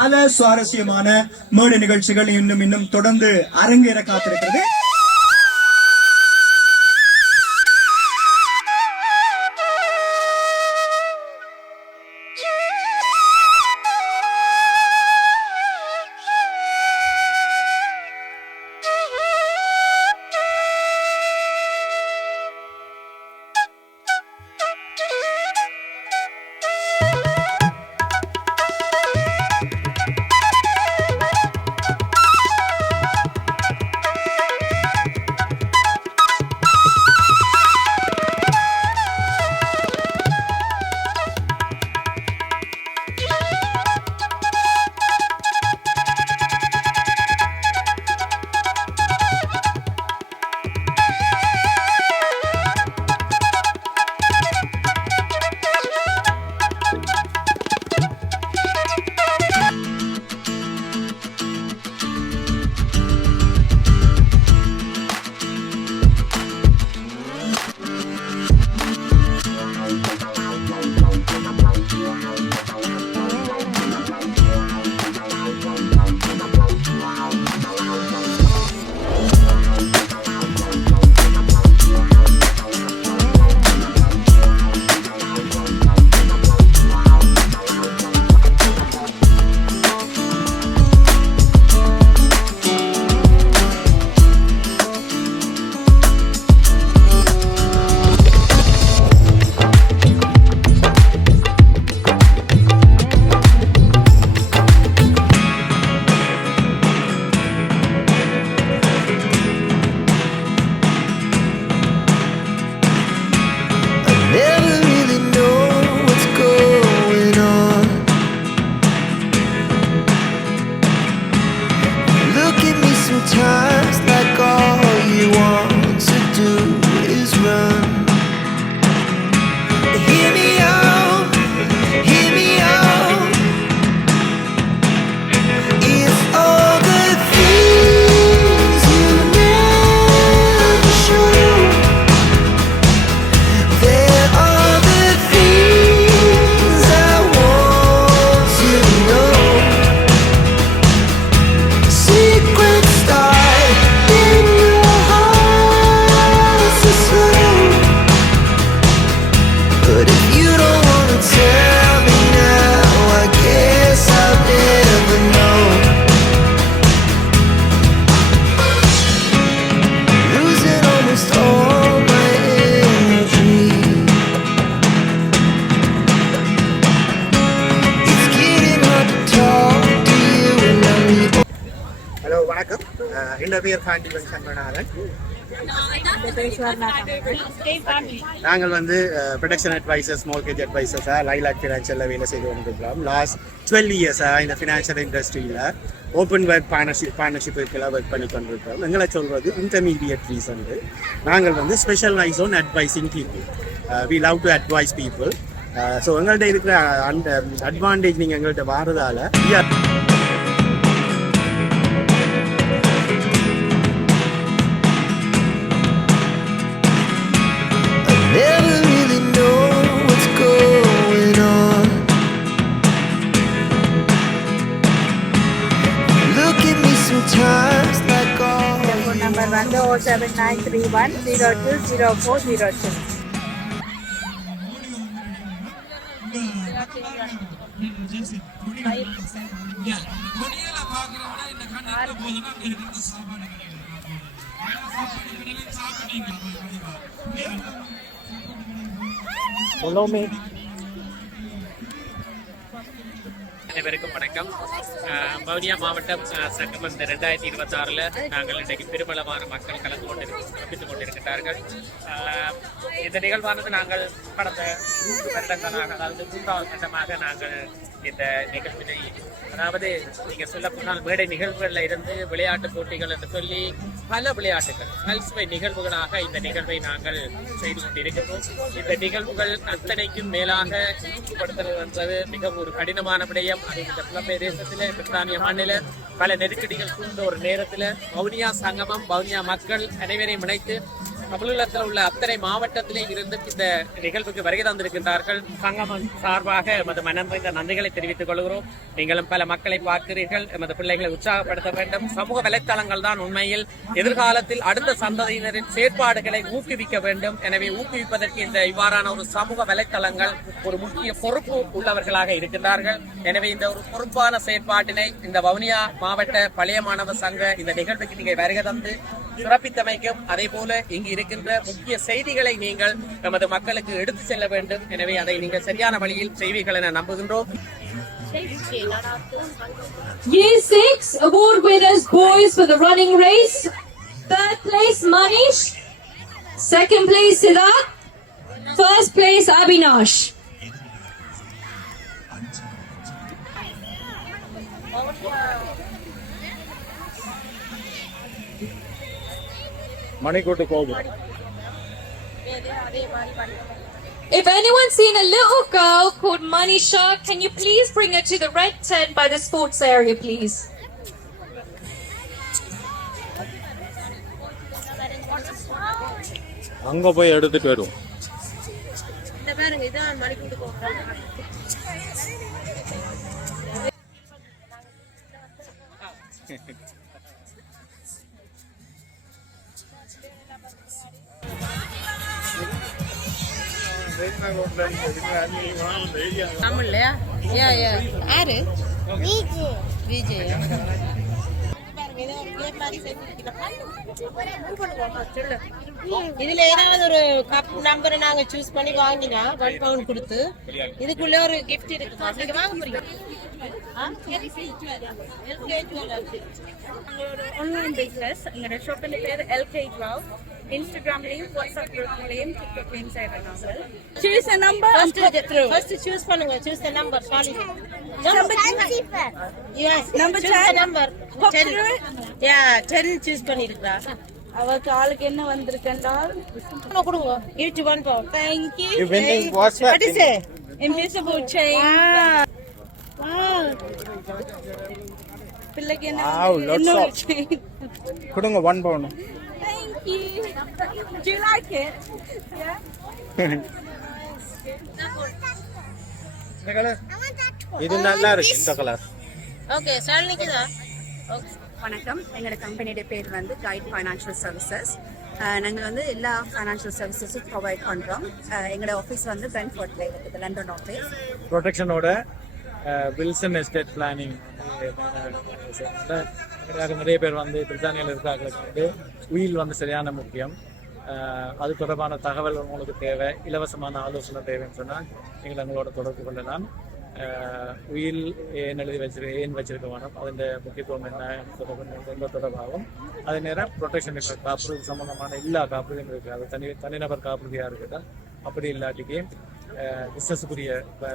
பல சுவாரஸ்யமான மேடை நிகழ்ச்சிகள் இன்னும் தொடர்ந்து அரங்கேற காத்திருக்கிறது. நாங்கள் வந்து ப்ரொடக்ஷன் அட்வைசர்ஸ், மோர்கேஜ் அட்வைசர்ஸாக லைலாக் ஃபினான்ஷியலில் வேலை செய்து கொண்டிருக்கிறோம். லாஸ்ட் 12 இயர்ஸாக இந்த ஃபினான்ஷியல் இண்டஸ்ட்ரியில் ஓப்பன் ஒர்க் பார்ட்னர்ஷிப்புக்கெல்லாம் ஒர்க் பண்ணி கொண்டிருக்கிறோம். எங்களை சொல்வது இன்டர்மீடியட்ரிஸ் வந்து நாங்கள் வந்து specialise on advising people. We love to advise people. So எங்கள்கிட்ட இருக்கிற அந்த அட்வான்டேஜ் நீங்கள் எங்கள்கிட்ட வாரதால number 07931020402. Follow me. அனைவருக்கும் வணக்கம். வவுனியா மாவட்டம் சங்கமம் 2026 நாங்கள் இன்றைக்கு பெருமளவான மக்கள் கலந்து கொண்டிருக்கின்றார்கள். இந்த நிகழ்வானது நாங்கள் கடந்த 3 வருடங்களாக, அதாவது 3வது வருடமாக நாங்கள் இந்த நிகழ்வினை, அதாவது நீங்க சொல்ல போனால் மேடை நிகழ்வுகளில் இருந்து விளையாட்டு போட்டிகள் என்று சொல்லி பல விளையாட்டுகள் பல்சுவை நிகழ்வுகளாக இந்த நிகழ்வை நாங்கள் செய்து கொண்டிருக்கிறோம். இந்த நிகழ்வுகள் அத்தனைக்கும் மேலாக ஊக்கப்படுத்துவது என்பது மிகவும் ஒரு கடினமான விடயம். அது இந்த புலம்பெயர் தேசத்தில், பிரித்தானிய மண்ணில் பல நெருக்கடிகள் சூழ்ந்த ஒரு நேரத்தில் வவுனியா சங்கமம், வவுனியா மக்கள் அனைவரையும் இணைத்து தமிழகத்தில் உள்ள அத்தனை மாவட்டத்திலே இருந்து இந்த நிகழ்வுக்கு வருகை தந்திருக்கின்றார்கள். சங்கமம் சார்பாக எமது மனம்ந்த நன்றிகளை தெரிவித்துக் கொள்கிறோம். நீங்களும் பல மக்களை பார்க்கிறீர்கள். எமது பிள்ளைகளை உற்சாகப்படுத்த வேண்டும். சமூக வலைத்தளங்கள் தான் உண்மையில் எதிர்காலத்தில் அடுத்த சந்ததியினரின் செயற்பாடுகளை ஊக்குவிக்க வேண்டும். எனவே ஊக்குவிப்பதற்கு இந்த இவ்வாறான ஒரு சமூக வலைத்தளங்கள் ஒரு முக்கிய பொறுப்பு உள்ளவர்களாக இருக்கின்றார்கள். எனவே இந்த ஒரு பொறுப்பான செயற்பாட்டினை இந்த வவுனியா மாவட்ட பழைய மாணவ சங்க இந்த நிகழ்வுக்கு நீங்கள் வருகை தந்து சிறப்பித்தமைக்கும், அதே போல இங்கு இருக்கின்ற முக்கிய செய்திகளை நீங்கள் நமது மக்களுக்கு எடுத்து செல்ல வேண்டும். எனவே அதை நீங்கள் சரியான வழியில் செய்வீர்கள் என நம்புகின்றோம். Year 6 award winners boys for the running race. Third place Manish. Second place Siddharth. First place Abhinash. மணிக்கூட்டு கோவில். If anyone's seen a little girl called Manisha, can you please bring her to the red tent by the sports area, please? அங்க போய் எடுத்துட்டு வருவோம். தமிழ்லையா? யாரு? விஜய். இதுல ஏதாவது ஒரு cup நம்பரை நாங்க சூஸ் பண்ணி வாங்கினா £1 கொடுத்து இதுக்குள்ள ஒரு கிஃப்ட் இருக்கு. நீங்க வாங்க போறீங்க? Online business. எங்களோட ஷாப்பின் பேர் LK12. இன்ஸ்டாகிராம்லயும் வாட்ஸ்அப்லயும் டிக்டாக்லயும் செய்யறாங்க. Choose a number. First choose பண்ணுங்க. Choose the number. Sorry. Number 10. Yes. Number choose 10. the number. 10. Yeah, 10 choose பண்ணிருக்கா. அவருக்கு ஆளுக்கு என்ன வந்திருக்கென்றால் கொடுங்க. Give to £1. Thank you. You winning what's that? What is it? invisible chain. பிள்ளைக்கு என்ன Wow, lots இன்னொரு of. chain. கொடுங்க £1. Thank you. Do you like it? Yeah. இது நல்லா இருக்கு இந்த கலர். Okay, சாலினிக்குதா? வணக்கம். எங்களோட கம்பெனியோட பேர் வந்து கைட் ஃபைனான்ஷியல் சர்வீசஸ். நாங்கள் வந்து எல்லா ஃபைனான்ஷியல் சர்வீசஸும் ப்ரொவைட் பண்ணுறோம். எங்களோட ஆஃபீஸ் வந்து பென்ஃபோர்ட்ல இருக்குது, லண்டன் ஆஃபீஸ். ப்ரொடெக்ஷனோட வில்சன் எஸ்டேட் பிளானிங் நிறைய பேர் வந்து பிரித்தானியில் இருக்கிறார்களுக்கு வந்து உயில் வந்து சரியான முக்கியம். அது தொடர்பான தகவல் உங்களுக்கு தேவை, இலவசமான ஆலோசனை தேவைன்னு சொன்னால் நீங்கள் எங்களோட தொடர்பு கொள்ளலாம். உயில் ஏன் ஏன் வச்சிருக்க வேணும், அதன் முக்கியத்துவம் என்ன தொடர்பாகும். அதே நேரம் ப்ரொடெக்ஷன் காப்புறுதி சம்பந்தமான எல்லா காப்புறுதியும் இருக்குது. அது தனிநபர் காப்புறுதியாக இருக்கட்டும், அப்படி இல்லாட்டிக்கு பிஸ்னஸுக்குரிய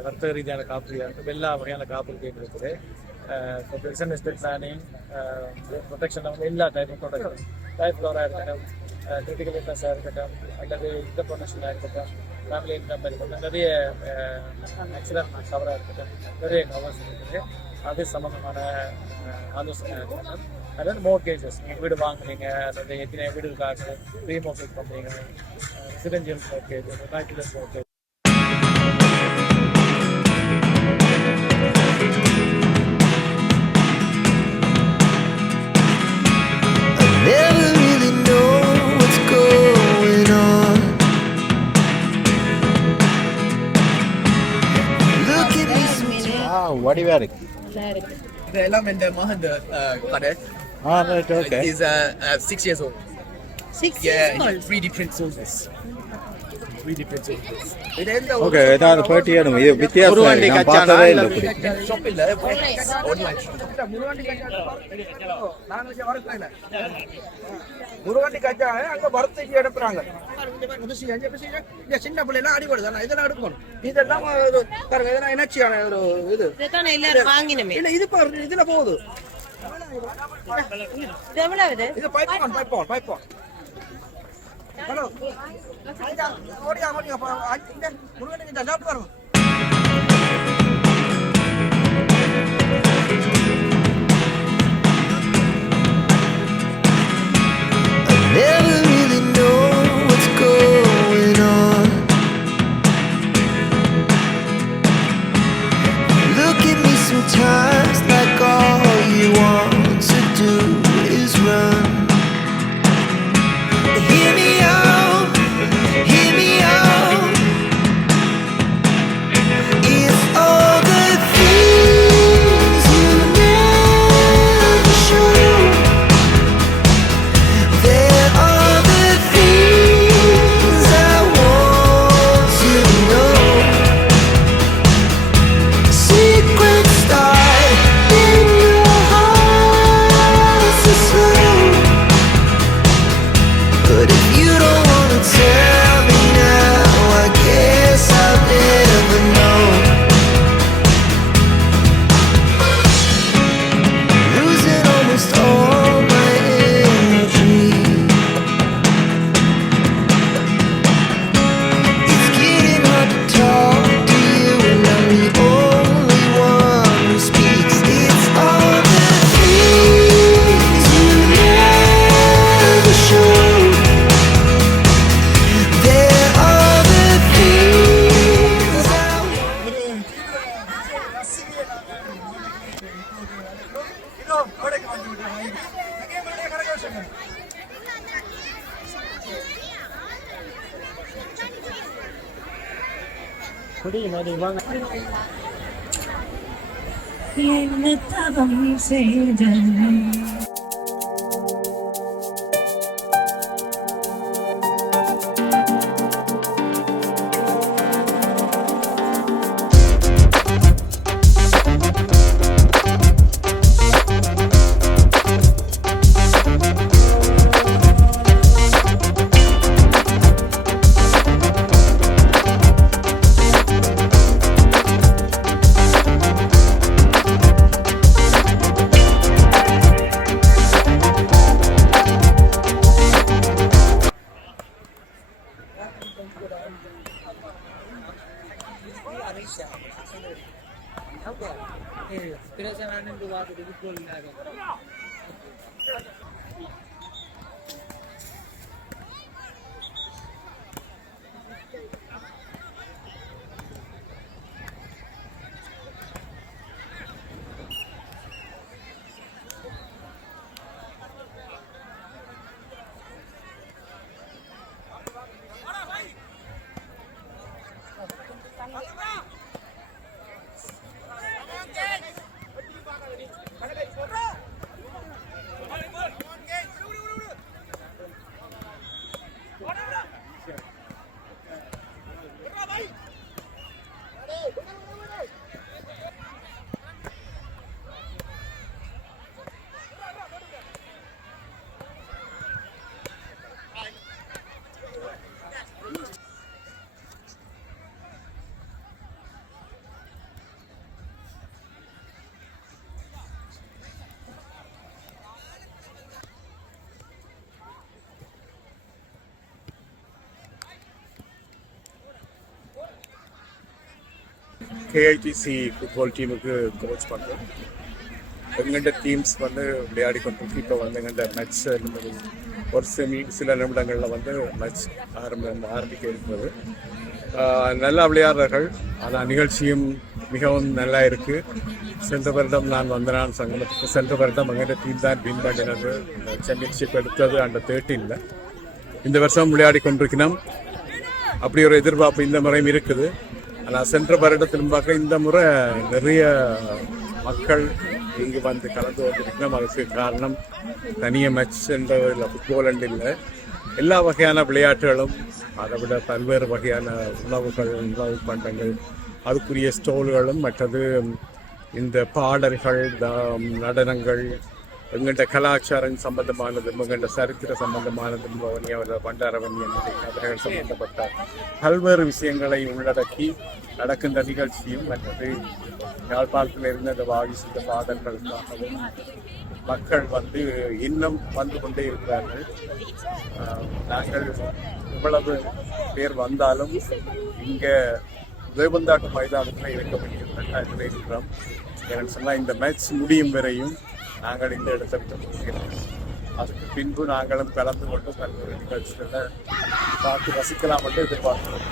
வர்த்தக ரீதியான காப்புறுதியாக இருக்கும். எல்லா வகையான காப்புறுதியும் இருக்குது. ப்ரொடெக்ஷன் எஸ்டேட் பிளானிங் ப்ரொடெக்ஷன் வந்து எல்லா டைப்பும் ப்ரொடெக்ஷன் லைஃப் கவராக இருக்கட்டும், கிரிட்டிக்கல் இல்னஸாக இருக்கட்டும், அல்லது இன்டர்ப்ரனர்ஷிப்பாக இருக்கட்டும், ஃபேமிலி இன்கம் இருக்கட்டும், நிறைய ஆக்சிடென்ட் கவராக இருக்கட்டும், நிறைய கவர்ஸ் இருக்குது. அது சம்மந்தமான ஆலோசனை இருக்கட்டும். அதாவது மோர்கேஜஸ், நீங்கள் வீடு வாங்குறீங்க அல்லது எத்தனை வீடு காசு ரீமோர்கேஜ் பண்ணுறீங்க, residential mortgage, bachelors mortgage. Never really know what's going on. Look at me sometimes. வடிவா இருக்கு. The element Mahand Kader Right, okay. is 6 years old. 6 Yeah, years old. 3 different sources. 3 different sources. Okay, ஏதாவது பேட்டியாடும். இது வித்தியாசம் நான் பார்த்ததே இல்லை. Shop இல்ல, online. Murukandy கச்சா அங்க வரத்துக்கு எடுப்புறாங்க. சின்ன பிள்ளைலாம் அடிபடுது, இதெல்லாம் எடுக்கணும். இதெல்லாம் பாருங்க, இதெல்லாம் எனர்ஜியான ஒரு இது. இதுதான் எல்லாரும் வாங்கினமே. இல்ல இது பாருங்க, இதுல போகுது. இது எவ்வளவு இது? இது பைப் ஆன். ஹலோ ஓடியா முருகனுக்கு லேப்டாப் வரும். Never really know இதோ கோடைக்கு வந்து விட்டோம். அங்கே மறுபடியும் கரகோஷங்கள். என்ன தவம் செய்த கேஐடிசி ஃபுட்பால் டீமுக்கு கோச் பண்ணுறோம். எங்கள்கிட்ட டீம்ஸ் வந்து விளையாடி கொண்டிருக்கு. இப்போ வந்து எங்கள்கிட்ட மேட்ச் ஒரு சில நிமிடங்களில் வந்து மேட்ச் ஆரம்பிக்க இருக்கிறது. நல்லா விளையாடுறார்கள். ஆனால் நிகழ்ச்சியும் மிகவும் நல்லா இருக்குது. சென்ற வருடம் நான் வந்தனான் சங்கமத்துக்கு. சென்ற வருடம் எங்கள்கிட்ட டீம் தான் வின் பண்ணினது, சாம்பியன்ஷிப் எடுத்தது அந்த 13ல். இந்த வருஷம் விளையாடி கொண்டிருக்கணும். அப்படி ஒரு எதிர்பார்ப்பு இந்த முறையும் இருக்குது. ஆனால் சென்ற வருடத்திலும் பார்க்க இந்த முறை நிறைய மக்கள் இங்கு வந்து கலந்து வந்திருக்கணும். அதுக்கு காரணம் தனியாக மேட்ச் என்றதில் ஃபுட்பால் அண்ட் இல்லை, எல்லா வகையான விளையாட்டுகளும், அதை விட பல்வேறு வகையான உணவுகள், உணவு பண்டங்கள், அதுக்குரிய ஸ்டோல்களும், மற்றது இந்த பாடல்கள், நடனங்கள், எங்கள்கிட்ட கலாச்சாரம் சம்பந்தமானது, எங்கள்கிட்ட சரித்திர சம்பந்தமானது, பண்டாரவணி கதைகள் சம்பந்தப்பட்ட பல்வேறு விஷயங்களை உள்ளடக்கி நடக்கின்ற நிகழ்ச்சியும், மற்றது யாழ்ப்பாணத்தில் இருந்த இந்த வாகிசித்த பாடல்களுக்காகவும் மக்கள் வந்து இன்னும் வந்து கொண்டே இருக்கிறார்கள். நாங்கள் இவ்வளவு பேர் வந்தாலும் இங்கே வேபந்தாட்டு மைதானத்தில் இருக்க வேண்டிய இருக்கிறோம். எனக்கு சொன்னால் இந்த மேட்ச் முடியும் வரையும் நாங்கள் இந்த இடத்தை விட்டு போகிறோம். அதுக்கு பின்பு நாங்களும் கலந்து கொண்டு பல்வேறு நிகழ்ச்சிகளை பார்த்து ரசிக்கலாம் என்று எதிர்பார்க்கிறோம்.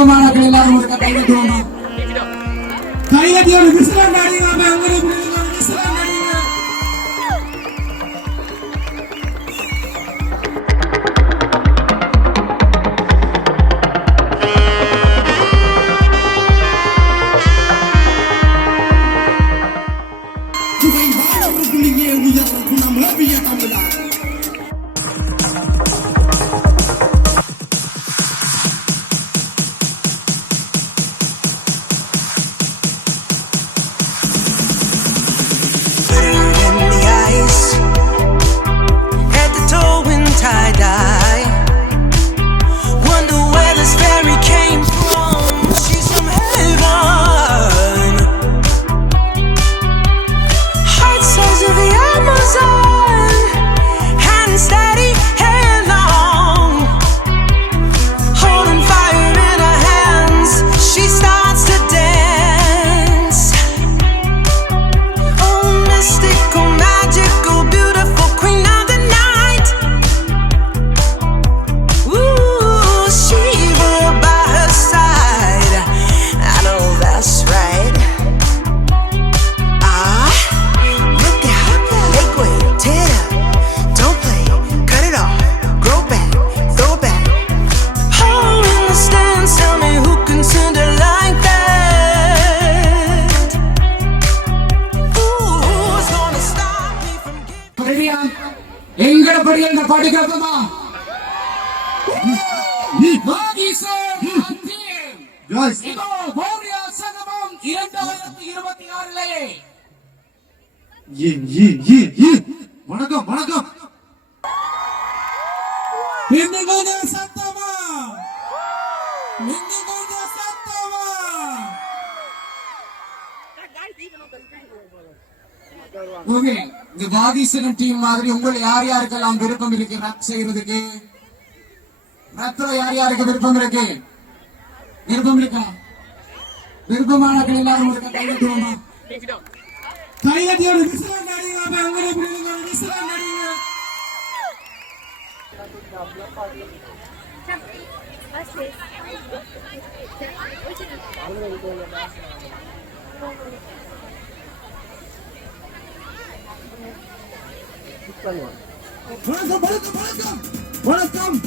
விருப்பமானவர்கள் எல்லாரும் ஒரு கையெழுத்துவோமா? கையெழுத்தி ஒரு விசிலம் அடிங்க. அங்கே விசிலம் அடிங்க. எங்கடப்படி என்ற பாட்டு கேட்போமா? சங்கமம் 2026 வணக்கம் வணக்கம். சத்தமா ஓகே, இந்த வாதிசனம் டீம் மாதிரி உங்களை யார் யாருக்கெல்லாம் விருப்பம் இருக்கு ரப் செய்யறதுக்கு? ரத்ல யார் யாருக்கு விருப்பம் இருக்கு? விருப்பம் இருக்கா? விருப்பமானவர்கள் எல்லாரும் ஒரு கையெழுத்துவோமா? கையெழுத்தியோட விசிலம் அடிங்க. அங்கே விசிலம் அடிங்க. வணக்கம் வணக்கம் வணக்கம் வணக்கம்.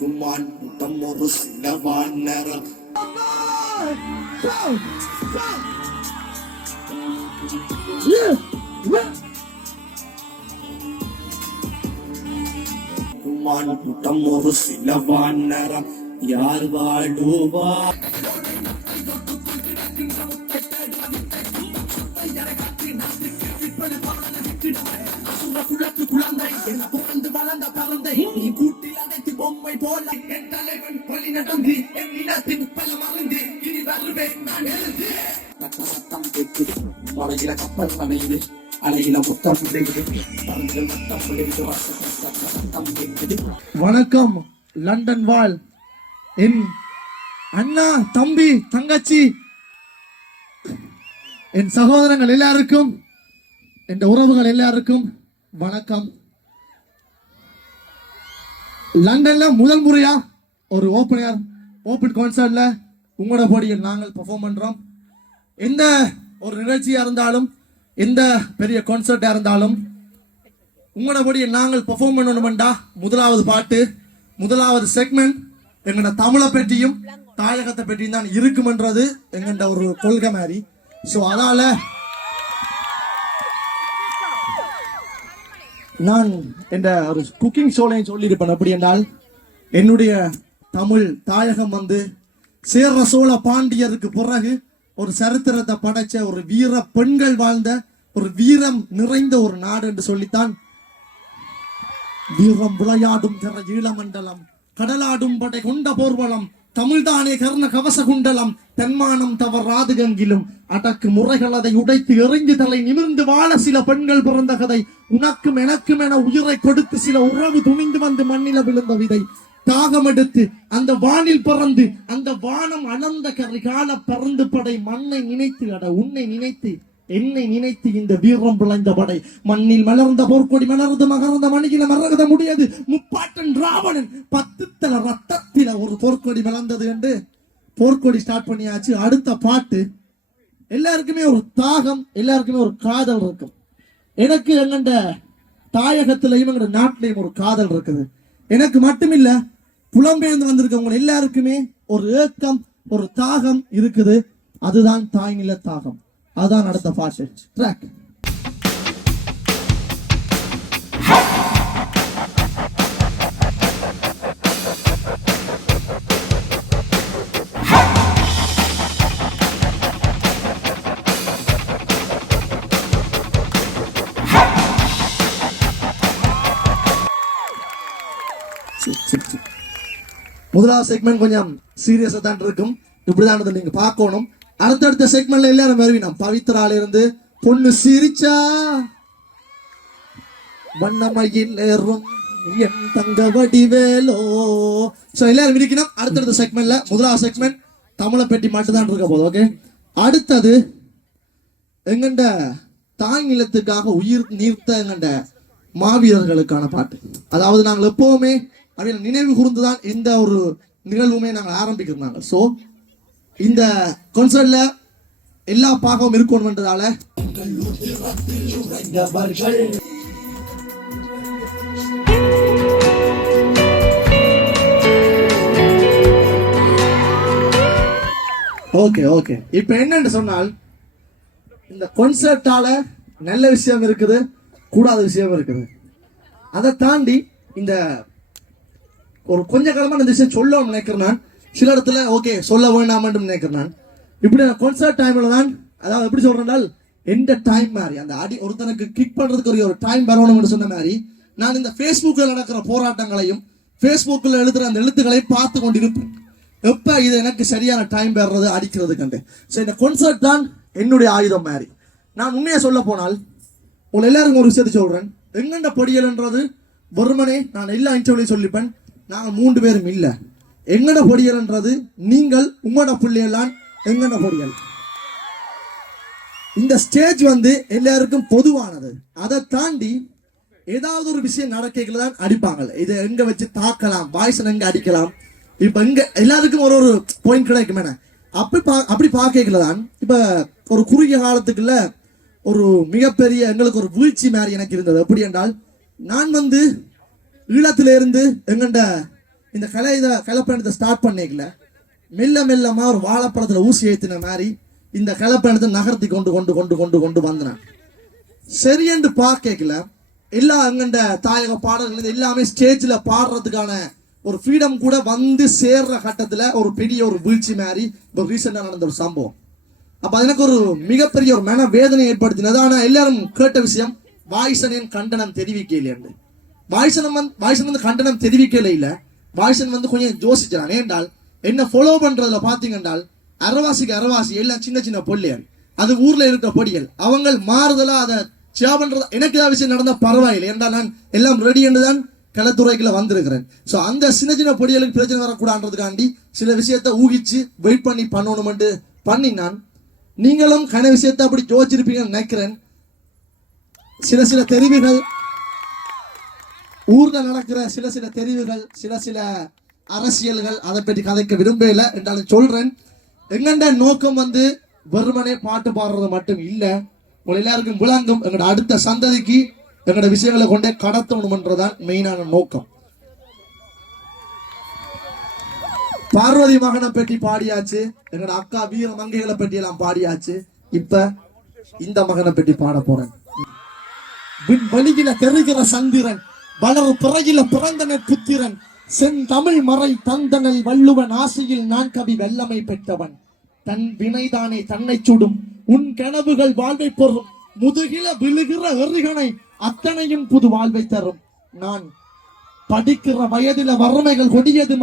குமான் ஒரு சிலவான் நேரம் குமான் கூட்டம் ஒரு சிலவான் நேரம் யார் வாழுவா? பொம்மை போல என் தலைவன் பலி நடந்து என் இனத்தின் பல மறந்து இனி வருவேன் நான் எழுந்து. சத்தம் கேட்குது, மலையில கப்பல் நனையுது, அலையில முத்தம் சத்தம் கேட்குது. வணக்கம் லண்டன் வாழ் என் அண்ணா, தம்பி, தங்கச்சி, என் சகோதரங்கள் எல்லாருக்கும், என் உறவுகள் எல்லாருக்கும் வணக்கம். லண்டன்ல முதல் முறையா ஒரு ஓப்பன் கான்சர்ட்ல உங்களோட போடியில் நாங்கள் பெர்ஃபார்ம் பண்றோம். எந்த ஒரு நிகழ்ச்சியா இருந்தாலும், எந்த பெரிய கான்சர்ட்டா இருந்தாலும் உங்களோட போடியில் நாங்கள் பெர்ஃபார்ம் பண்ணணும்டா முதலாவது பாட்டு, முதலாவது செக்மெண்ட் எங்களோட தமிழை பற்றியும் தாயகத்தை பற்றியும் தான் இருக்கும்ன்றது எங்கள்ட ஒரு கொள்கை மாதிரி. ஸோ அதனால நான் இந்த ஒரு குக்கிங் ஷோலையும் சொல்லியிருப்பேன். அப்படி என்றால் என்னுடைய தமிழ் தாயகம் வந்து சேர சோழ பாண்டியருக்கு பிறகு ஒரு சரித்திரத்தை படைச்ச ஒரு வீர பெண்கள் வாழ்ந்த ஒரு வீரம் நிறைந்த ஒரு நாடு என்று சொல்லித்தான். வீரம் விளையாடும் திற ஈழமண்டலம், கடலாடும் படை கொண்ட போர்வலம், தமிழ்தானே கர்ண கவச குண்டலம், தென்மானம் தவறாது கங்கிலும் அடக்கு முறைகள் அதை உடைத்து எறிஞ்சு தலை நிமிர்ந்து வாழ சில பெண்கள் பிறந்த கதை. உனக்கும் எனக்கும் என உயிரை கொடுத்து சில உறவு துணிந்து வந்து மண்ணில விழுந்த விதை. தாகம் எடுத்து அந்த வானில் பறந்து அந்த வானம் அனந்த கரிகால பறந்து படை மண்ணை நினைத்து அட உன்னை நினைத்து என்னை நினைத்து இந்த வீரம் விளைந்த படை மண்ணில் மலர்ந்த போர்க்கொடி மலர்ந்து மகர்ந்த மணியில மறக்க முடியாது முப்பாட்டன் ராவணன் 10 தல ரத்தத்தில ஒரு போர்க்கொடி மலர்ந்தது என்று போர்க்கொடி ஸ்டார்ட் பண்ணியாச்சு. அடுத்த பாட்டு எல்லாருக்குமே ஒரு தாகம், எல்லாருக்குமே ஒரு காதல் இருக்கும். எனக்கு எங்கண்ட தாயகத்திலையும் எங்க நாட்டிலையும் ஒரு காதல் இருக்குது. எனக்கு மட்டுமில்ல, புலம்பெயர்ந்து வந்திருக்கவங்க எல்லாருக்குமே ஒரு ஏக்கம், ஒரு தாகம் இருக்குது. அதுதான் தாய் நில தாகம். அதுதான் அடுத்த பாட்டு ட்ராக். முதலாவது செக்மெண்ட் கொஞ்சம் சீரியஸா தான் இருக்கும். இப்படிதான் நீங்க பார்க்கணும். அடுத்தடுத்த செக்மெண்ட்ல எல்லாரும் வருவினோம். பவித்ரால இருந்து பொண்ணு சிரிச்சா வண்ணமையில் ஏறும் என் தங்க வடிவேலோ. சோ எல்லாரும் இருக்கணும். அடுத்தடுத்த செக்மெண்ட்ல முதலாவது செக்மெண்ட் தமிழை பெட்டி மட்டும் தான் இருக்க போதும். ஓகே, அடுத்தது எங்கண்ட தாய் நிலத்துக்காக உயிர் நீர்த்த எங்கண்ட மாவீரர்களுக்கான பாட்டு. அதாவது நாங்கள் எப்பவுமே அப்படின்னு நினைவு கூர்ந்துதான் எந்த ஒரு நிகழ்வுமே நாங்கள் ஆரம்பிக்கிறோம். ஸோ இந்த கான்சர்ட்ல எல்லா பாகமும் இருக்கணும்ன்றதால ஓகே ஓகே. இப்ப என்னன்னு சொன்னால் இந்த கான்சர்ட்டால நல்ல விஷயம் இருக்குது, கூடாத விஷயம் இருக்குது. அதை தாண்டி இந்த ஒரு கொஞ்ச காலமா இந்த விஷயம் சொல்ல நினைக்கிறேன் நான். சில இடத்துல ஓகே சொல்ல வேண்டாம் நினைக்கிறேன் நான். இப்படி கான்சர்ட் டைம்ல தான், அதாவது எப்படி சொல்றேன், எந்த டைம் மாதிரி அந்த அடி ஒருத்தனுக்கு கிளிக் பண்றதுக்கு ஒரு டைம் வரணும்னு சொன்ன மாதிரி நான் இந்த ஃபேஸ்புக்ல நடக்கிற போராட்டங்களையும் ஃபேஸ்புக்ல எழுதுற அந்த எழுத்துக்களையும் பார்த்து கொண்டிருப்பேன். எப்ப இது எனக்கு சரியான டைம் பெறது அடிக்கிறது கண்டு. ஸோ இந்த கான்சர்ட் தான் என்னுடைய ஆயுதம் மாதிரி. நான் உண்மையை சொல்ல போனால் உங்களை எல்லாருக்கும் ஒரு விஷயத்தை சொல்றேன். எங்கண்ட பொடியல்ன்றது வெறுமனே நான் எல்லா இன்டர்வியூலையும் சொல்லிப்பேன், நாங்கள் 3 பேரும் இல்லை. எங்கட பொடியல்ன்றது நீங்கள் உங்களோட பிள்ளையெல்லாம் எங்கட பொடியல். இந்த ஸ்டேஜ் வந்து எல்லாருக்கும் பொதுவானது. அதை தாண்டி ஏதாவது ஒரு விஷயம் நடக்கல தான் அடிப்பாங்க. இதை எங்க வச்சு தாக்கலாம், பாய்ஸ் எங்க அடிக்கலாம், இப்ப எங்க எல்லாருக்கும் ஒரு ஒரு பாயிண்ட் கிடைக்கும். அப்படி பார்க்கல தான் இப்ப ஒரு குறுகிய காலத்துக்குள்ள ஒரு மிகப்பெரிய எங்களுக்கு ஒரு வீழ்ச்சி மாதிரி எனக்கு இருந்தது. எப்படி என்றால் நான் வந்து ஈழத்திலிருந்து எங்கண்ட இந்த கலப்பயணத்தை ஸ்டார்ட் பண்ணிக்கல, மெல்ல மெல்லமா ஒரு வாழைப்பழத்துல ஊசி ஏத்தின மாதிரி இந்த கலப்பயணத்தை நகர்த்தி கொண்டு கொண்டு கொண்டு கொண்டு கொண்டு வந்தேன். சரி என்று பார்க்கல எல்லா அங்கண்ட தாயக பாடல்கள் எல்லாமே ஸ்டேஜ்ல பாடுறதுக்கான ஒரு ஃப்ரீடம் கூட வந்து சேர்ற கட்டத்துல ஒரு பெரிய ஒரு வீழ்ச்சி மாதிரி இப்போ ரீசெண்டா நடந்த ஒரு சம்பவம். அப்ப எனக்கு ஒரு மிகப்பெரிய ஒரு மன வேதனை ஏற்படுத்தினது. ஆனா எல்லாரும் கேட்ட விஷயம், வாய்சனின் கண்டனம் தெரிவிக்கல. வாய்சன் வந்து கண்டனம் தெரிவிக்கல இல்ல, வாய்சன் வந்து கொஞ்சம் யோசிச்சான். ஏன்றால் என்ன ஃபாலோ பண்றதுல பாத்தீங்கன்றால் அரவாசிக்கு அரவாசி எல்லாம் சின்ன சின்ன பொல்லியல், அது ஊர்ல இருக்க பொடிகள், அவங்க மாறுதலா அதை சேவ் பண்றது. எனக்கு ஏதாவது விஷயம் நடந்தா பரவாயில்லை, என்றால் நான் எல்லாம் ரெடி என்று தான் களத்துறைக்குள்ள வந்திருக்கிறேன். ஸோ அந்த சின்ன சின்ன பொடிகளுக்கு பிரச்சனை வரக்கூடாதுன்றதுக்காண்டி சில விஷயத்த ஊகிச்சு வெயிட் பண்ணி பண்ணணும்னு பண்ணி நான் நீங்களும் கன விஷயத்த அப்படி யோசிச்சிருப்பீங்கன்னு நினைக்கிறேன். சில சில தெரிவுகள் ஊர்ல நடக்கிற சில சில தெரிவுகள், சில சில அரசியல்கள், அதை பற்றி கதைக்க விரும்பல என்றாலும் சொல்றேன். எங்கண்ட நோக்கம் வந்து வெறுமனே பாட்டு பாடுறது மட்டும் இல்ல, உங்க எல்லாருக்கும் விளங்கும் எங்களோட அடுத்த சந்ததிக்கு எங்களோட விஷயங்களை கொண்டே கடத்தணும்ன்றதான் மெயினான நோக்கம். பார்வதி மகனை பற்றி பாடியாச்சு, எங்களோட அக்கா வீர மங்கைகளை பற்றி எல்லாம் பாடியாச்சு. இப்ப இந்த மகனை பற்றி பாட போறேன். வழியில தெரிகிற சந்திரன், வளர் பிறகில பிறந்தன புத்திரன், செந்தமிழ் மறை தந்தனல் வள்ளுவன், ஆசையில் நான் கவி வெள்ளமை பெற்றவன், தன் வினைதானே தன்னை சுடும், உன் கனவுகள் வாழ்வை பொறும், முதுகில விழுகிற எறிகனை அத்தனையும் புது வாழ்வை தரும். நான் படிக்கிற வயதில வறுமைகள் கொடியது,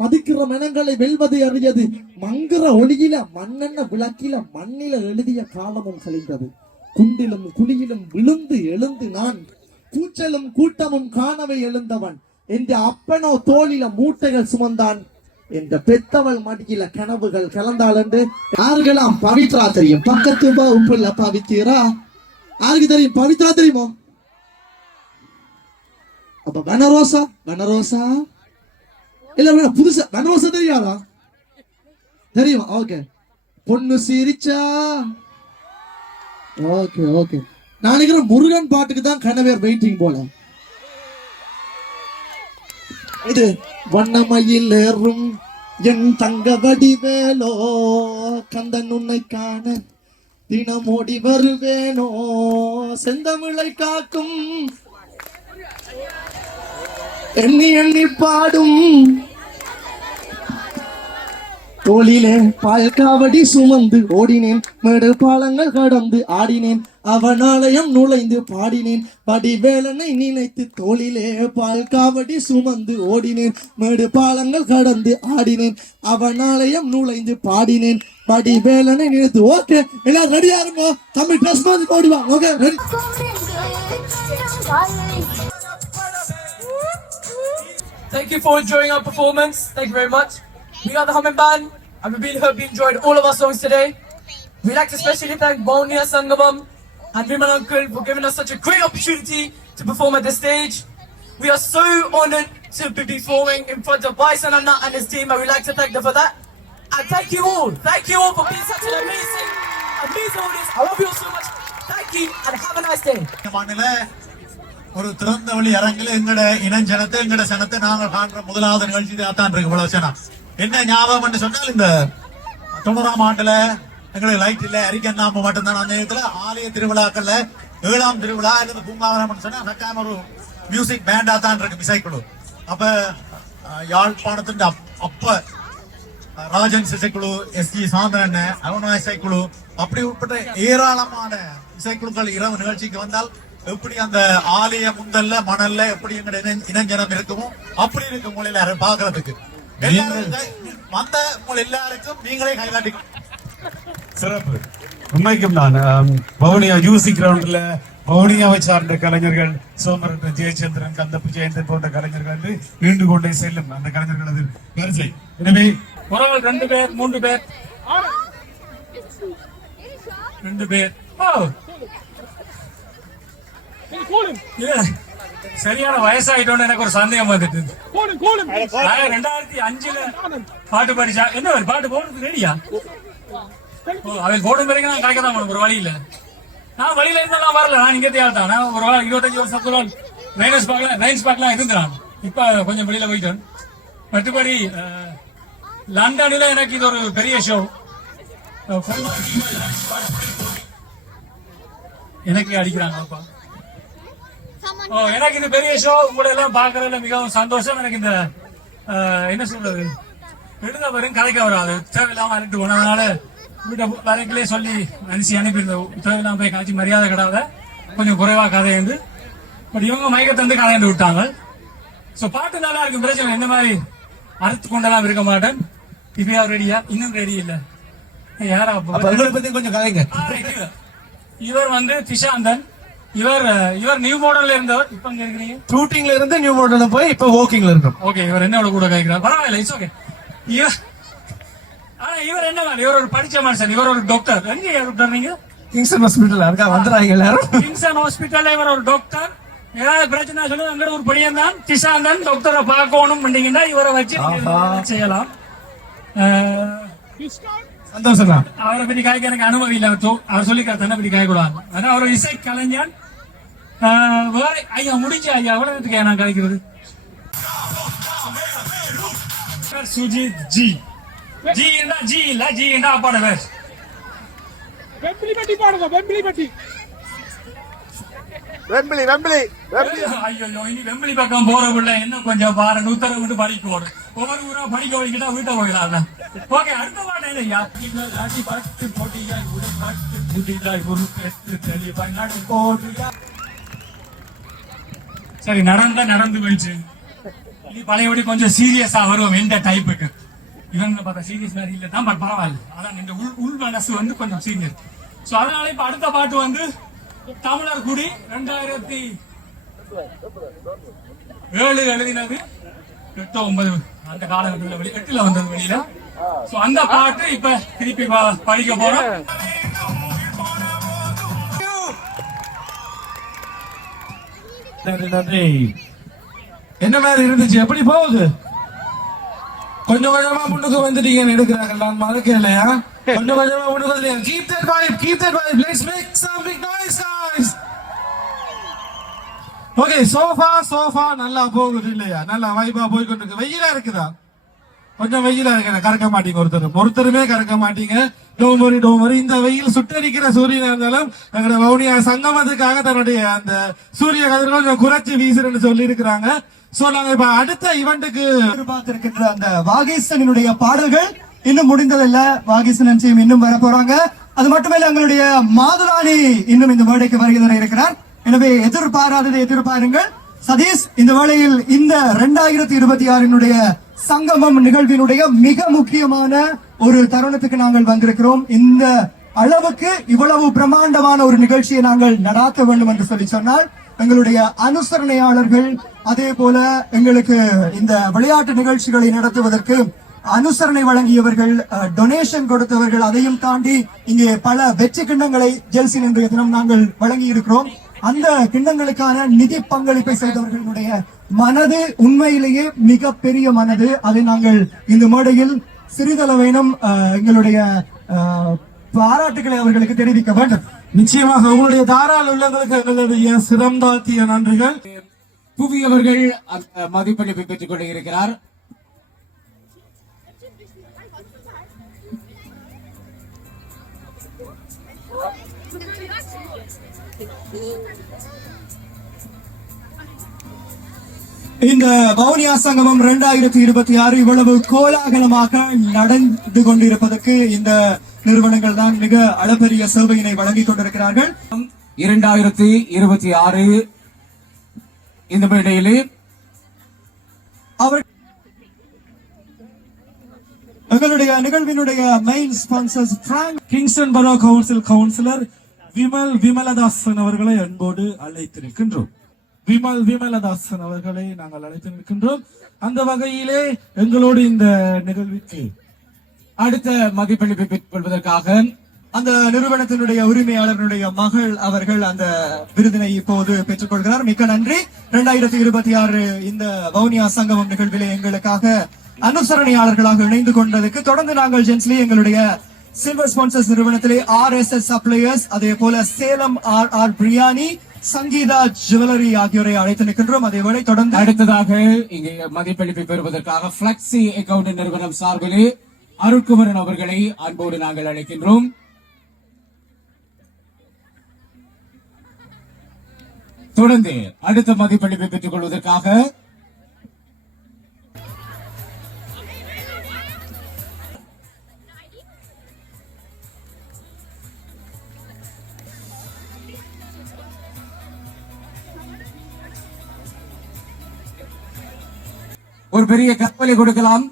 மதிக்கிற மனங்களை வெல்வது அறியது, மங்குற ஒளியில மண்ணெண்ண விளக்கில மண்ணில எழுதிய காலமும் கழிந்தது, குண்டிலும் குழியிலும் விழுந்து எழுந்து நான் கூச்சலும் கூட்டமும் காணவே எழுந்தவன், எந்த அப்பனோ தோளில மூட்டைகள் சுமந்தான், என்ற பெத்தவள் மடியில கனவுகள் கலந்தாள் என்று. யாருக்கெல்லாம் பவித்ரா தெரியும்? பக்கத்து உப்புல பவித்ரா. யாருக்கு தெரியும் பவித்ரா? தெரியுமோ? அப்ப வனரோசா? வனரோசா இல்ல புதுசா வனரோசா தெரியாதா? தெரியுமா? ஓகே. பொண்ணு சிரிச்சா. Okay okay. நான் நினைக்கிறேன் முருகன் பாட்டுக்கு தான் கணவர் வெயிட்டிங் போல. இது வண்ணமயில் ஏறும் என் தங்க வடிவேலோ, கந்தன் உன்னை காண தினமோடி வருவேனோ, செந்தமிழை காக்கும் எண்ணி எண்ணி பாடும் தோளிலே பால் காவடி சுமந்து ஓடினேன், மேடு பாலங்கள் கடந்து ஆடினேன், அவனாலயம் நுழைந்து பாடினேன், வடிவேலனை நினைத்து தோளிலே பால் காவடி சுமந்து ஓடினேன், மேடு பாலங்கள் கடந்து ஆடினேன், அவனாலயம் நுழைந்து பாடினேன், வடிவேலனை நினைத்து. ஓகே, எல்லாரும் ரெடியா இருங்க. தம்பி ட்ரெஸ் மாதிரி ஓடிவா. Okay, ready. Thank you for enjoying our performance. Thank you very much. We are the Humming Band, and we really hope you enjoyed all of our songs today. We'd like to especially thank Bonia Sangamam and Vimal Uncle for giving us such a great opportunity to perform at this stage. We are so honoured to be performing in front of Bison Anna and his team, and we'd like to thank them for that. And thank you all for being such an amazing audience. I love you all so much. Thank you, and have a nice day. ஒரு திறந்த வழி அரங்கில் எங்கட இனஞ்சனத்தை எங்கட சனத்தை நாங்கள் காண்ற முதலாவது நிகழ்ச்சி தான் இருக்கு. இவ்வளவு சனம் என்ன ஞாபகம் என்று சொன்னால், இந்த 90ஆம் ஆண்டுல எங்களுக்கு லைட் இல்ல, அரிக்கண்ணாம்பு மட்டும்தான். அந்த நேரத்துல ஆலய திருவிழாக்கள்ல 7ஆம் திருவிழா அல்லது பூங்காவனம் சொன்னா கட்டாயம் ஒரு மியூசிக் பேண்டா தான் இருக்கு இசைக்குழு. அப்ப யாழ்ப்பாணத்தின் அப்ப ராஜன் இசைக்குழு, எஸ்ஜி சாந்தரன், அருணா இசைக்குழு, அப்படி உட்பட்ட ஏராளமான இசைக்குழுக்கள் இரவு நிகழ்ச்சிக்கு வந்தால் எப்படி அந்த ஆலய முந்தல்ல மணல்ல எப்படி எங்க இனஞ்சனம் இருக்குமோ அப்படி இருக்கு உங்களை பாக்குறதுக்கு. வந்த உங்களை எல்லாருக்கும் நீங்களே கைகாட்டி சிறப்பு. உண்மைக்கும் நான் வவுனியா யூசி கிரவுண்ட்ல வவுனியாவை சார்ந்த கலைஞர்கள் சோமரன், ஜெயச்சந்திரன், கந்தப்பு ஜெயந்தன் போன்ற கலைஞர்கள் வந்து நீண்டு கொண்டே செல்லும் அந்த கலைஞர்களது வரிசை. எனவே ஒரு 2 பேர் 3 பேர் 2 பேர் சரியான வயசாயிட்டோன்னு எனக்கு ஒரு சந்தேகம் வந்துட்டு. 2005 பாட்டு படிச்சா என்ன ஒரு பாட்டு போடுறது ரெடியா? அவன் போடும் பிறகு நான் கலைக்க தான் ஒரு வழி இல்ல. நான் வழியில இருந்தாலும் வரல. நான் இங்கே தேவைத்தான். ஒரு 25 வருஷத்துல ரைன்ஸ் பார்க்கலாம் இருந்தான். இப்ப கொஞ்சம் வெளியில போயிட்டேன். மற்றபடி லண்டன்ல எனக்கு இது ஒரு பெரிய ஷோ. எனக்கு அடிக்கிறாங்க. எனக்கு இது பெரிய ஷோ. உங்களை எல்லாம் பாக்குறதுல மிகவும் சந்தோஷம். எனக்கு இந்த என்ன சொல்றது, எழுத வரும் கதைக்க வராது. தேவையில்லாம அனுப்பிட்டு போனதுனால வீட்டை வரைக்கிலே சொல்லி அனுப்பி அனுப்பியிருந்தோம். தேவையில்லாம போய் காய்ச்சி மரியாதை கிடாத கொஞ்சம் குறைவா கதையந்து. பட் இவங்க மயக்கத்தந்து கதையண்டு விட்டாங்க. ஸோ பாட்டு நல்லா இருக்கும், பிரச்சனை இந்த மாதிரி அறுத்து கொண்டெல்லாம் இருக்க மாட்டேன். இப்பயா ரெடியா? இன்னும் ரெடி இல்ல. யாரா பத்தி கொஞ்சம் கதைங்க. இவர் வந்து திஷாந்தன். இவர் நியூ மாடல்ல இருந்தவர். இப்ப இங்க இருக்கீங்க ஷூட்டிங்ல இருந்து நியூ மாடல்ல போய் இப்ப வாக்கிங்ல இருக்கோம். ஓகே, இவர் என்னோட கூட கேக்குறாரு. பரவாயில்ல, இட்ஸ் ஓகே. ஆனா இவர் என்ன, இவர் ஒரு படிச்ச மனுஷன். இவர் ஒரு டாக்டர். எங்க டாக்டர் நீங்க? கிங்ஸ்டன் ஹாஸ்பிடல்ல இருக்கா? வந்துறாங்க எல்லாரும். கிங்ஸ்டன் ஹாஸ்பிடல்ல இவர் ஒரு டாக்டர். ஏதாவது பிரச்சனை சொல்லி அங்க ஒரு படியன் தான் திஷாந்தன். டாக்டரை பார்க்கணும் பண்ணீங்கன்னா இவரை வச்சு செய்யலாம். சந்தோஷம் தான். அவரை பத்தி காய்க்க எனக்கு அனுமதி இல்லை. அவர் சொல்லிக்காரு தன்னை பத்தி காய்க்கூடாது. ஆனா அவர் இசை கலைஞன். வேற ஐயா முடிஞ்ச ஐயா எவ்வளவு நான் கலைக்கிறது. சுஜித் ஜி. ஜி என்றா ஜி இல்ல, ஜி என்றா அப்பாட பேர். வெம்பிலி பட்டி பாடுங்க. வெம்பிலி பட்டி. வெம்பிலி வெம்பிலி வெம்பிலி. ஐயோ, இனி வெம்பிலி பக்கம் போற பிள்ளை என்ன கொஞ்சம் பாரு. 100 விட்டு படிக்க ஓடும். ஒவ்வொரு ஊரா படிக்க வைக்கிட்டா வீட்டை போயிடலாம். ஓகே, அடுத்த பாட்டு இல்லையா? பட்டு பொடியாய் உடம்பட்டு புதிதாய் ஒரு பெற்று தெளிவாய் நடக்கோடியா. சரி, நடந்து போயிடுச்சு. இனி பழையபடி கொஞ்சம் சீரியஸா வருவோம். எந்த டைப்புக்கு இவங்க பார்த்தா சீரியஸ் மாதிரி இல்ல தான், பட் பரவாயில்ல. அதான் இந்த உள் மனசு வந்து கொஞ்சம் சீரியஸ். சோ அதனால இப்ப அடுத்த பாட்டு வந்து தமிழர் குடி 2000 7 எழுதினது 8 9 அந்த காலகட்டத்தில் 8ல வந்தது வெளியில. சோ அந்த பாட்டு இப்ப திருப்பி படிக்க போறோம். நன்றி. என்ன மாதிரி இருந்துச்சு? எப்படி போகுது? கொஞ்சம் கொஞ்சமா முன்னுக்கு வந்துட்டீங்கன்னு எடுக்கிறாங்க. நான் மறக்கலையா? கொஞ்சம் கொஞ்சமா முன்னுக்கு வந்துட்டீங்க. Keep that vibe, keep that vibe. Let's make some big noise, guys. Okay, so far நல்லா போகுது இல்லையா? நல்லா வைபா போய் கொண்டிருக்கு. வெயிலா இருக்குதா? கொஞ்சம் வெயிலா இருக்கு. கறக்க மாட்டீங்க ஒருத்தருமே கறக்க மாட்டீங்க. டோம் வரி இந்த வெயில் சுட்டரிக்கிற சூரியனா இருந்தாலும் எங்களோட வவுனியா சங்கமத்துக்காக தன்னுடைய அந்த சூரிய கதிர்கள் கொஞ்சம் குறைச்சு வீசுறேன்னு சொல்லி இருக்கிறாங்க. சோ நாங்க இப்ப அடுத்த ஈவெண்ட்டுக்கு எதிர்பார்த்திருக்கின்ற அந்த வாகீசனுடைய பாடல்கள் இன்னும் முடிந்ததில்ல. வாகீசன் நிச்சயம் இன்னும் வர போறாங்க. அது மட்டுமல்ல, எங்களுடைய மாதுராணி இன்னும் இந்த மேடைக்கு வருகிற இருக்கிறார். எனவே எதிர்பாராததை எதிர்பாருங்கள். சதீஷ், இந்த வேளையில் இந்த 2026 சங்கமம் நிகழ்வினுடைய மிக முக்கியமான ஒரு தருணத்துக்கு நாங்கள் வந்திருக்கிறோம். இந்த அளவுக்கு இவ்வளவு பிரம்மாண்டமான ஒரு நிகழ்ச்சியை நாங்கள் நடாத்த வேண்டும் என்று சொல்லி சொன்னால் எங்களுடைய அனுசரணையாளர்கள், அதே போல எங்களுக்கு இந்த விளையாட்டு நிகழ்ச்சிகளை நடத்துவதற்கு அனுசரணை வழங்கியவர்கள், டொனேஷன் கொடுத்தவர்கள், அதையும் தாண்டி இங்கே பல வெற்றி கிண்ணங்களை ஜெல்சின் இன்றைய தினம் நாங்கள் வழங்கி இருக்கிறோம். அந்த கிண்ணங்களுக்கான நிதி பங்களிப்பை செய்தவர்களுடைய மனது உண்மையிலேயே மிக பெரிய மனது. அதை நாங்கள் இந்த மேடையில் சிறிதளவேனும் எங்களுடைய பாராட்டுகளை அவர்களுக்கு தெரிவிக்க வேண்டும். நிச்சயமாக உங்களுடைய தாராள உள்ளங்களுக்கு எங்களுடைய சிறந்தாத்திய நன்றிகள். புவி அவர்கள் மதிப்பளிப்பை பெற்றுக் கொண்டிருக்கிறார். இந்த வவுனியா சங்கமம் 2026 இவ்வளவு கோலாகலமாக நடந்து கொண்டிருப்பதற்கு இந்த நிறுவனங்கள் தான் மிக அளப்பரிய சேவையினை வழங்கிக் கொண்டிருக்கிறார்கள். 2026 இந்த மேடையிலே எங்களுடைய நிகழ்வினுடைய மெயின் ஸ்பான்சர்ஸ் கிங்ஸ்டன் பரோ கவுன்சில் கவுன்சிலர் விமலதாசன் அவர்களை அன்போடு அழைத்திருக்கின்றோம். விமலதாசன் அவர்களை நாங்கள் அழைத்திருக்கின்றோம். அந்த வகையிலே எங்களோடு இந்த நிகழ்விற்கு அடுத்த மதிப்பளிப்பை பெற்றுக் கொள்வதற்காக அந்த நிறுவனத்தினுடைய உரிமையாளர்களுடைய மகள் அவர்கள் அந்த விருதினை இப்போது பெற்றுக் கொள்கிறார். மிக்க நன்றி. 2026 இந்த வவுனியா சங்கமம் நிகழ்விலே எங்களுக்காக அனுசரணையாளர்களாக இணைந்து கொண்டதுக்கு தொடர்ந்து நாங்கள் ஜென்ஸ்லி எங்களுடைய சில்வர் ஸ்பான்சர்ஸ் நிறுவனத்திலே RSS சப்ளையர்ஸ், அதே போல சேலம் RR பிரியாணி, சங்கீதா ஜுவல்லரி ஆகியோரை அழைத்து நிற்கின்றோம். அதேவேளை தொடர்ந்து அடுத்ததாக இங்கே மதிப்பளிப்பை பெறுவதற்காக பிளக்ஸி அக்கவுண்ட் நிறுவனம் சார்பிலே அருட்குமரன் அவர்களை அன்போடு நாங்கள் அழைக்கின்றோம். தொடர்ந்து அடுத்த மதிப்பளிப்பை பெற்றுக் கொள்வதற்காக ஒரு பெரிய கப்பலை கொடுக்கலாம்.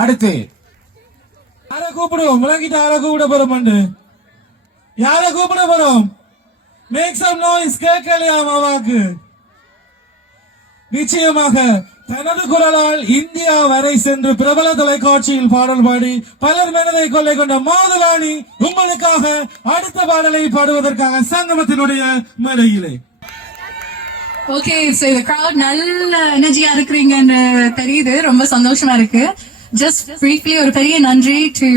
அடுத்து யாரை கூப்பிடுவோம்? விளங்கிட்டு யாரை கூப்பிட போறோம்? யாரை கூப்பிட போறோம்? Make some noise. கேட்கலையா மாவாக்கு? நிச்சயமாக தனது குரலால் இந்தியா வரை சென்று பிரபல தொலைக்காட்சியில் பாடல் பாடி பலர் மனதை கொள்ளை கொண்ட மாதுராணி உங்களுக்காக அடுத்த பாடலை பாடுவதற்காக சங்கமத்தினுடைய மேடையிலே. ஓகே, சோ இந்த crowd நல்ல எனர்ஜியா இருக்கிறீங்கன்னு தெரியுது. ரொம்ப சந்தோஷமா இருக்கு. ஜஸ்ட் briefly ஒரு பெரிய நன்றி டு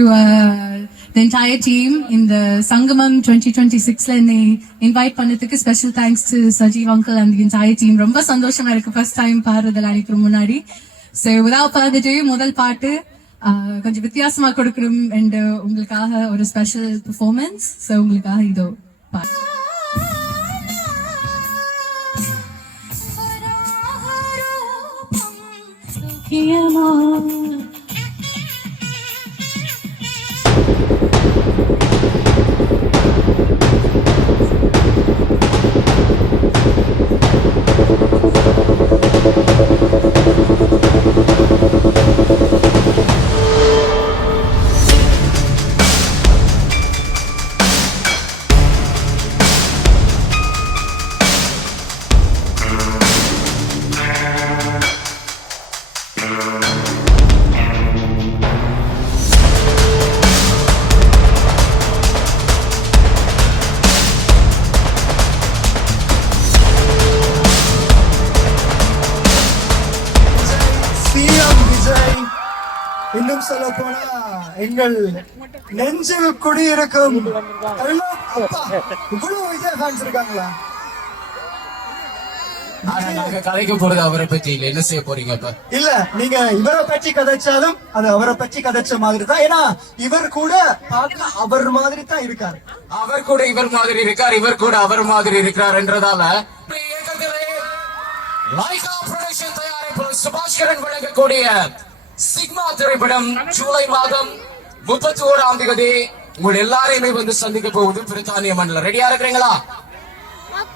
the entire team இந்த சங்கமம் 2026ல என்னை இன்வைட் பண்ணதுக்கு special thanks to Sajeev uncle and the entire team. ரொம்ப சந்தோஷமா இருக்கு ஃபர்ஸ்ட் டைம் பாடுறதுல அன்னைக்கு முன்னாடி. சோ without further ado முதல் பாட்டு கொஞ்சம் வித்தியாசமா கொடுக்கணும் and உங்களுக்காக ஒரு ஸ்பெஷல் பெர்ஃபார்மன்ஸ். சோ உங்களுக்காக இதோ பாட்டு. இன்னும் சொல்ல போனா எங்கள் நெஞ்சில் குடியிருக்கும் அப்பா, இவ்வளவு விஜய் ஃபேன்ஸ் இருக்காங்களா? ஆனா நாங்க கதைக்க போறது அவரை பத்தி இல்ல, என்ன செய்ய போறீங்க இப்ப? இல்ல, நீங்க இவரை பற்றி கதைச்சாலும் அது அவரை பற்றி கதைச்ச மாதிரி தான். ஏன்னா இவர் கூட பார்க்க அவர் மாதிரி தான் இருக்காரு. அவர் கூட இவர் மாதிரி இருக்கார், இவர் கூட அவர் மாதிரி இருக்கிறார் என்றதால லைகா புரொடக்ஷன் தயாரிப்பில் சுபாஷ்கரன் வழங்கக்கூடிய சிக்மா திரைப்படம் ஜூலை மாதம் 31ஆம் தேதி உங்கள் எல்லாரையுமே வந்து சந்திக்க போகுது பிரித்தானிய மண்ணில். ரெடியா இருக்கிறீங்களா?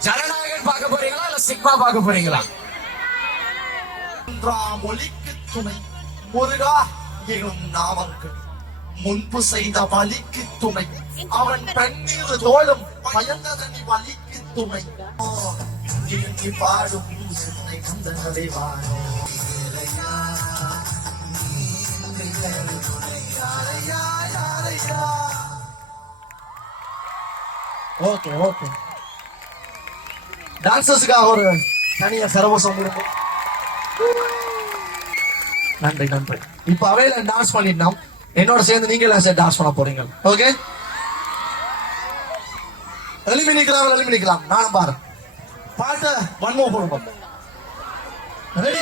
ஜனநாயகன் பார்க்க போறீங்களா இல்ல சிக்மா பார்க்க போறீங்களா? மொழிக்கு துணை முருகா எனும் நாமக்கு முன்பு செய்த வலிக்கு துணை அவன் தண்ணீர் தோளும் பயந்ததனி வலிக்கு துணை நீ பாடும் என்னை கந்தனதை வாடும் ஓகே ஓகே, டான்சர்ஸுக்காக ஒரு தனியா சரவசம் இருக்கு. நன்றி நன்றி. இப்ப அவையில டான்ஸ் பண்ணிட்டோம், என்னோட சேர்ந்து நீங்க எல்லாம் சேர்ந்து டான்ஸ் பண்ண போறீங்க. ஓகே, எலிமினிக்கலாம் நானும் பாரு பாட்டு வன்மோ போடுவோம். ரெடி?